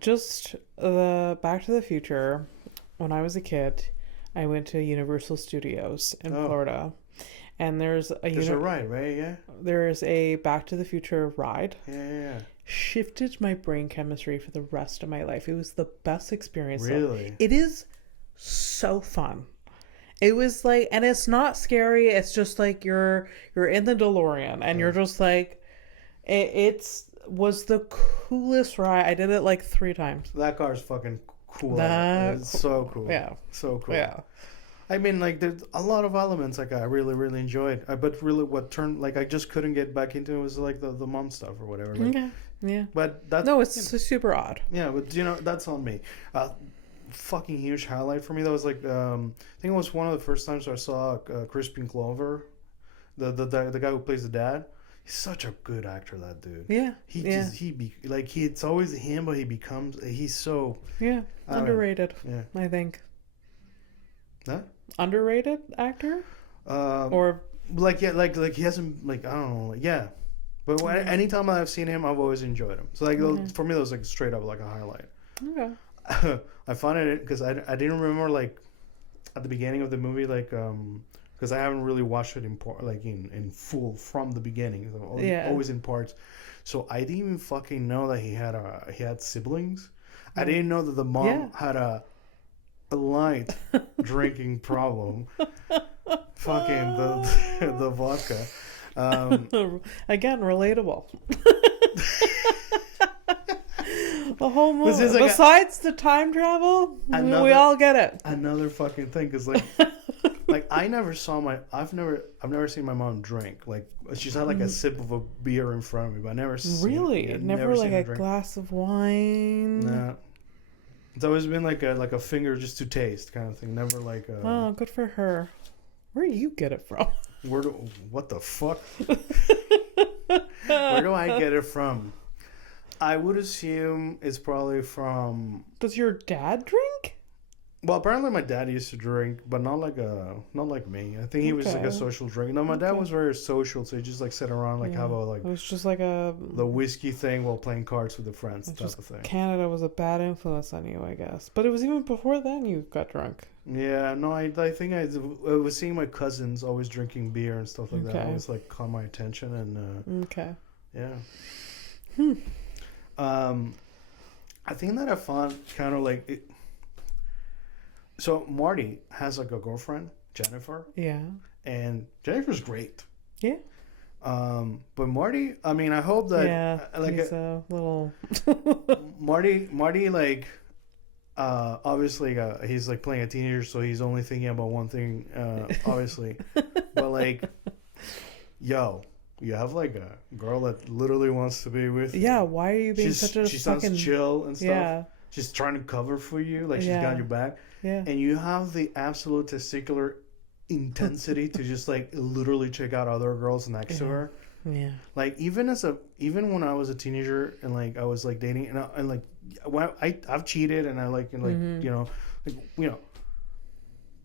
Just Back to the Future. When I was a kid, I went to Universal Studios in Florida. And there's a ride, right? Yeah. There's a Back to the Future ride. Yeah. Shifted my brain chemistry for the rest of my life. It was the best experience. Really? It is so fun. It was like, and it's not scary. It's just like you're in the DeLorean and you're just like, it's was the coolest ride. I did it like 3 times. That car's fucking cool. It's so cool. Yeah. So cool. Yeah. I mean, like, there's a lot of elements like I really, really enjoyed. But really what turned, like, I just couldn't get back into it was like the mom stuff or whatever. Like, okay. Yeah. But that's... No, it's super odd. Yeah, but, that's on me. Fucking huge highlight for me. That was like, I think it was one of the first times I saw Crispin Glover, the guy who plays the dad. He's such a good actor, that dude. Yeah. It's always him, but he's so underrated. I think. Huh? Underrated actor. Or he hasn't I don't know but anytime I've seen him, I've always enjoyed him. So for me, that was straight up a highlight. Okay. I found it because I didn't remember at the beginning of the movie because I haven't really watched it in full from the beginning, so always in parts. So I didn't even fucking know that he had siblings. I didn't know that the mom had a light drinking problem. Fucking the vodka. Again, relatable. The whole movie. Besides the time travel, we all get it. Another fucking thing, because I've never seen my mom drink. She's had a sip of a beer in front of me, but I never never a glass of wine. Nah. It's always been a finger just to taste kind of thing. Never Oh, good for her. Where do you get it from? What the fuck? Where do I get it from? I would assume it's probably from... Does your dad drink? Well, apparently my dad used to drink, but not like me. I think he was a social drinker. No, my dad was very social, so he just sat around have a It was just the whiskey thing while playing cards with the friends type of thing. Canada was a bad influence on you, I guess. But it was even before then you got drunk. Yeah, no, I think I was seeing my cousins always drinking beer and stuff like that. It always caught my attention and yeah. I think that I found kind of it. So Marty has a girlfriend, Jennifer. Yeah. And Jennifer's great. Yeah. But Marty, I mean, I hope that he's a little Marty obviously he's playing a teenager, so he's only thinking about one thing, obviously. But yo, you have a girl that literally wants to be with you. Yeah, why are you being such a she sounds chill and stuff. Yeah. She's trying to cover for you, she's got your back. Yeah. And you have the absolute testicular intensity to just literally check out other girls next to her. Yeah. Even when I was a teenager and I was dating and when I've cheated and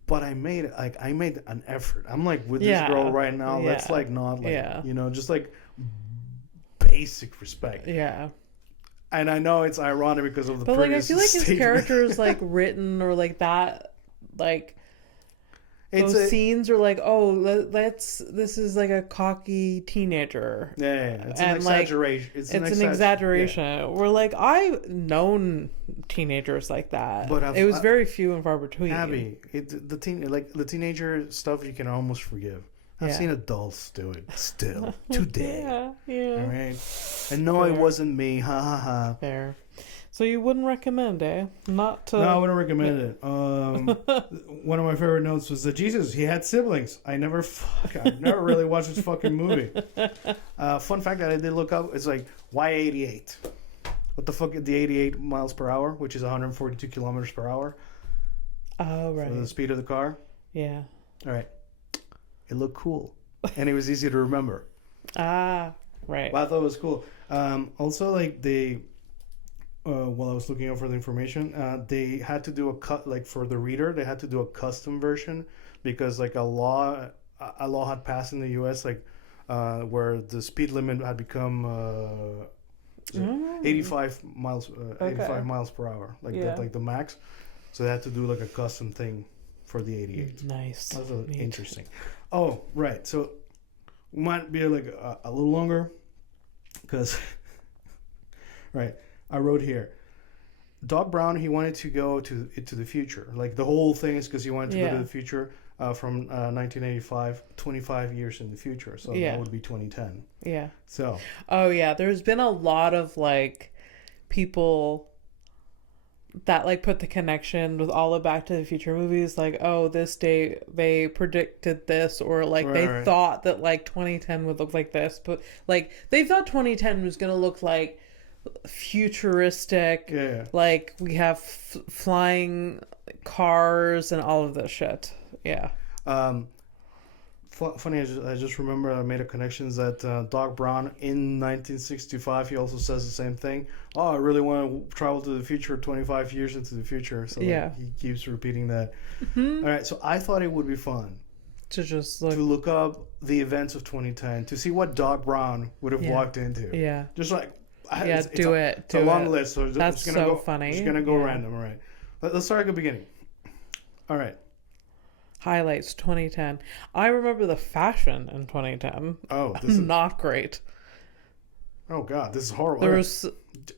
but I made an effort. I'm with this girl right now. Yeah. Let's not just basic respect. Yeah. And I know it's ironic because of the but previous I feel his statement. character is written or that those scenes are this is a cocky teenager. Yeah. It's an exaggeration. It's an exaggeration. Yeah. We're I've known teenagers like that. But it was very few and far between. Abby, the teenager stuff you can almost forgive. I've seen adults do it still today. Yeah. All right. And no, it wasn't me. Ha ha ha. There. So you wouldn't recommend, eh? Not to... No, I wouldn't recommend it. One of my favorite notes was that Jesus, he had siblings. I've never really watched this fucking movie. Fun fact that I did look up, it's why 88? What the fuck is the 88 miles per hour, which is 142 kilometers per hour? Oh, right. For the speed of the car? Yeah. All right. It looked cool. And it was easy to remember. Ah, right. But I thought it was cool. Also, while I was looking up for the information, they had to do a cut, for the reader, they had to do a custom version because a law had passed in the U.S. Where the speed limit had become 85 miles per hour, the max. So they had to do a custom thing for the 88. Nice. That's interesting. Oh, right. So might be a little longer because right. I wrote here, Doc Brown, he wanted to go to the future. The whole thing is because he wanted to go to the future from 1985, 25 years in the future. So that would be 2010. Yeah. So. Oh, yeah. There's been a lot of, people that, put the connection with all the Back to the Future movies. This day they predicted this or, they thought that, 2010 would look like this. But, they thought 2010 was going to look like futuristic, we have flying cars and all of this shit. Funny, I just remember I made a connection that Doc Brown in 1965, he also says the same thing. Oh, I really want to travel to the future 25 years into the future. So like, he keeps repeating that. Mm-hmm. All right, so I thought it would be fun to just to look up the events of 2010 to see what Doc Brown would have walked into. Yeah. Just like, it's a long list. So that's just gonna funny. Just going to go random. All right. Let's start at the beginning. All right. Highlights 2010. I remember the fashion in 2010. Oh, this is not great. Oh God, this is horrible. There was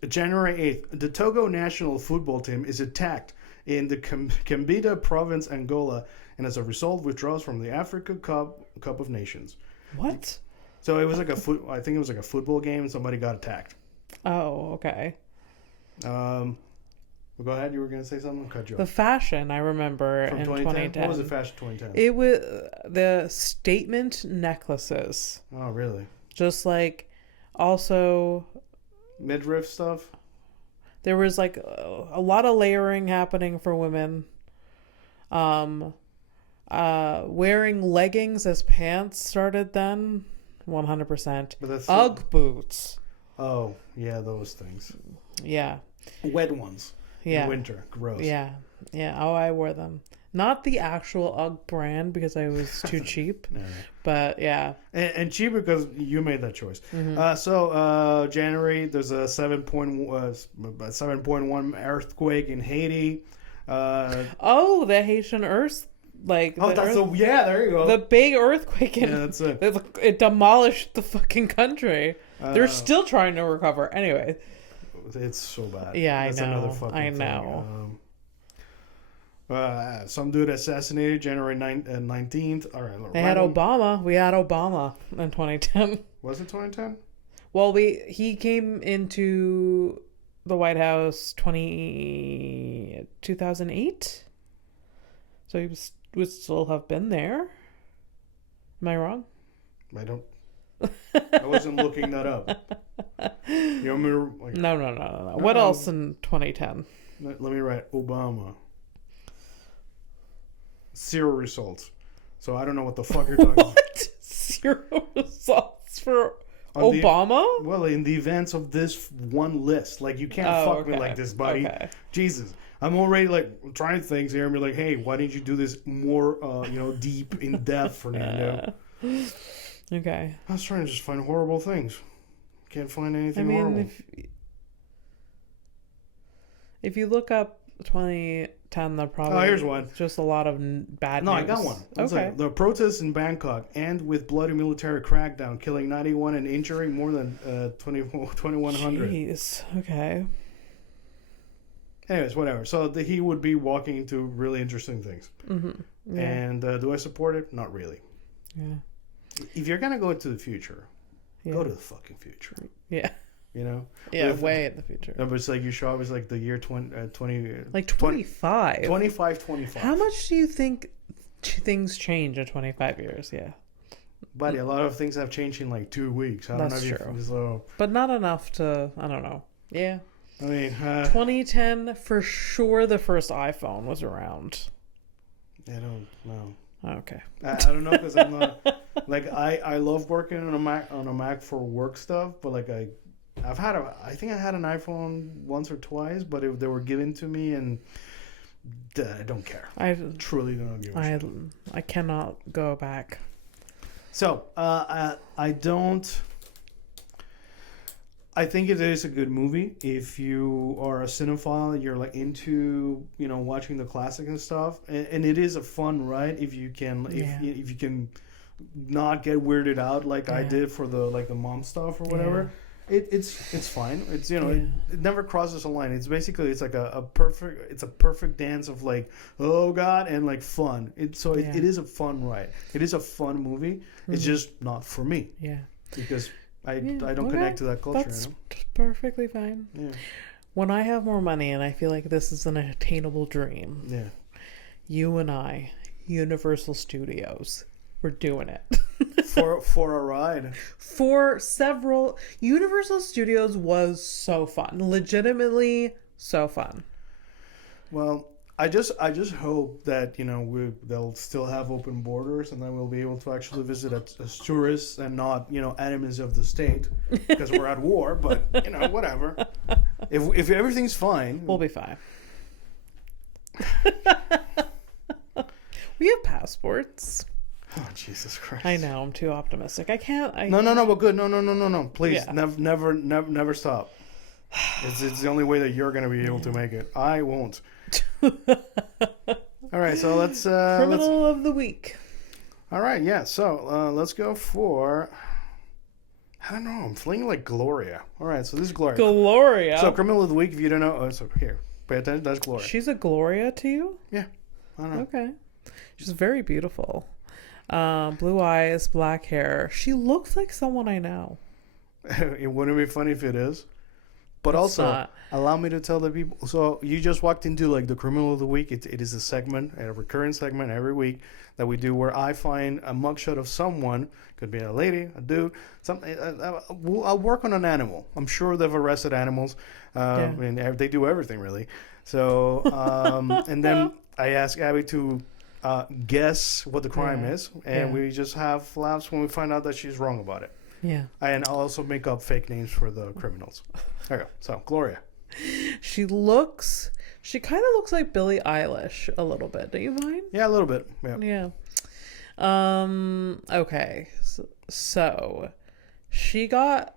January 8th. The Togo national football team is attacked in the Kambita province, Angola, and as a result withdraws from the Africa Cup of Nations. What? So it was like I think it was like a football game, and somebody got attacked. Oh, okay. Go ahead. You were going to say something? I'll cut you off. The fashion, I remember, from in 2010. What was the fashion 2010? It was the statement necklaces. Oh, really? Just like, also... midriff stuff? There was like a lot of layering happening for women. Wearing leggings as pants started then. 100%. Ugg boots. Oh, yeah, those things. Yeah. Wet ones. Yeah. In winter. Gross. Yeah. Yeah. Oh, I wore them. Not the actual Ugg brand because I was too cheap. Yeah. But yeah. And cheap because you made that choice. Mm-hmm. So January, there's a 7.1 earthquake in Haiti. The Haitian earth. There you go. The big earthquake. That's it. It demolished the fucking country. They're still trying to recover. Anyway. It's so bad. Yeah, That's I know. Another fucking I know. Thing. Some dude assassinated January 19th. All right. They had Obama. We had Obama in 2010. Was it 2010? Well, he came into the White House 2008. So he would still have been there. Am I wrong? I don't. I wasn't looking that up. You want me to, No. What else in 2010? Let me write Obama. 0 results. So I don't know what the fuck you're talking about. What? 0 results for Obama? In the events of this one list. Like, you can't fuck me like this, buddy. Okay. Jesus. I'm already, trying things here and be like, hey, why didn't you do this more, deep, in depth, Fernando? Okay. I was trying to just find horrible things. Can't find anything horrible. If you look up 2010, they'll probably... here's one. Just a lot of bad news. I got one. Okay. The protests in Bangkok end with bloody military crackdown, killing 91 and injuring more than 2,100. Jeez. Okay. Anyways, whatever. So he would be walking into really interesting things. Mm-hmm. Yeah. And do I support it? Not really. Yeah. If you're going to go into the future, go to the fucking future. Yeah. You know? Yeah, way in the future. No, but it's like you show up as the year 20... 25. 25. How much do you think things change in 25 years? Yeah. Buddy, a lot of things have changed in 2 weeks. That's true. But not enough to... I don't know. Yeah. I mean... 2010, for sure the first iPhone was around. I don't know. Okay. I don't know because I'm not... I love working on a Mac for work stuff, but I think I had an iPhone once or twice, but they were given to me, and I don't care. I truly don't give a shit. I cannot go back. So I don't. I think it is a good movie if you are a cinephile. You're into watching the classics and stuff, and it is a fun ride if you can if you can not get weirded out I did for the mom stuff or whatever. Yeah. It's fine. It's it never crosses a line. It's basically a perfect dance of oh god and fun. It is a fun ride. It is a fun movie. Mm-hmm. It's just not for me. Yeah. Because I don't connect to that culture. That's perfectly fine. Yeah. When I have more money and I feel like this is an attainable dream. Yeah. You and I, Universal Studios, we're doing it. for a ride. For several. Universal Studios was so fun. Legitimately so fun. Well, I just hope that they'll still have open borders, and then we'll be able to actually visit as tourists and not enemies of the state because we're at war. But whatever. If everything's fine, we'll be fine. We have passports. Oh, Jesus Christ! I know I'm too optimistic. I can't. No. But good. No. Please, never stop. It's the only way that you're going to be able to make it. I won't. All right, so let's criminal of the week. All right, yeah. So let's go for. I don't know. I'm feeling like Gloria. All right, so this is Gloria. Gloria. So criminal of the week. If you don't know, so here, pay attention. That's Gloria. She's a Gloria to you? Yeah. I don't know. Okay. She's very beautiful. Blue eyes, black hair. She looks like someone I know. It wouldn't be funny if it is. But it's also, not. Allow me to tell the people. So you just walked into like the criminal of the week. It is a segment, a recurring segment every week that we do where I find a mugshot of someone. Could be a lady, a dude, something. I'll work on an animal. I'm sure they've arrested animals. I mean, they do everything really. So and then I ask Abby to guess what the crime is, and we just have laughs when we find out that she's wrong about it. Yeah. And I'll also make up fake names for the criminals. There you go. So, Gloria. She kind of looks like Billie Eilish a little bit. Don't you find? Yeah, a little bit. Yeah. Okay. So she got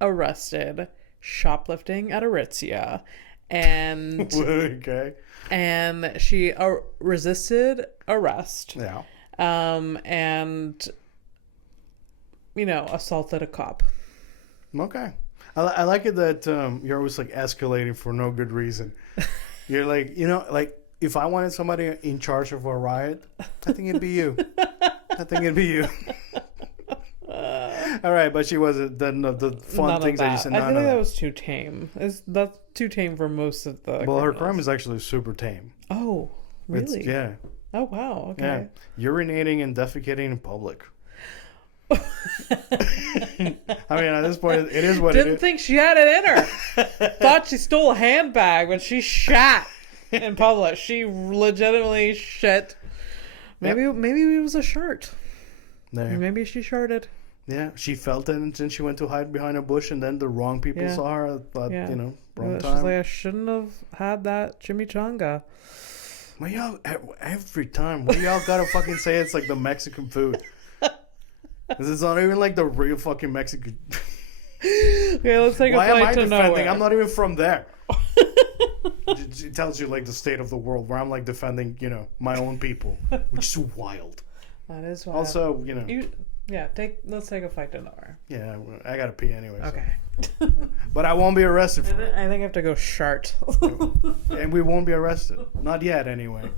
arrested shoplifting at Aritzia, and okay. And she resisted arrest. Yeah. And assaulted a cop. Okay. I like it that you're always like escalating for no good reason. You're like, if I wanted somebody in charge of a riot, I think it'd be you. All right, but she wasn't the fun none things that you said. I feel like that was too tame. That's too tame for most of the criminals. Her crime is actually super tame. Oh, really? Yeah. Oh, wow. Okay. Yeah. Urinating and defecating in public. I mean, at this point, it is what it is. Didn't think she had it in her. Thought she stole a handbag, but she shat in public. She legitimately shit. Maybe it was a shart. There. Maybe she sharted. Yeah, she felt it, and then she went to hide behind a bush, and then the wrong people saw her at wrong time. She's like, I shouldn't have had that chimichanga. Well, y'all, every time, y'all gotta fucking say it's like the Mexican food? It's not even like the real fucking Mexican. Okay, let's take a flight to nowhere. I'm not even from there. It tells you like the state of the world where I'm like defending, my own people, which is wild. That is wild. Also, let's take a flight to nowhere. Yeah, I gotta pee anyway. Okay. So. But I won't be arrested for it. I think I have to go shart. And we won't be arrested. Not yet, anyway.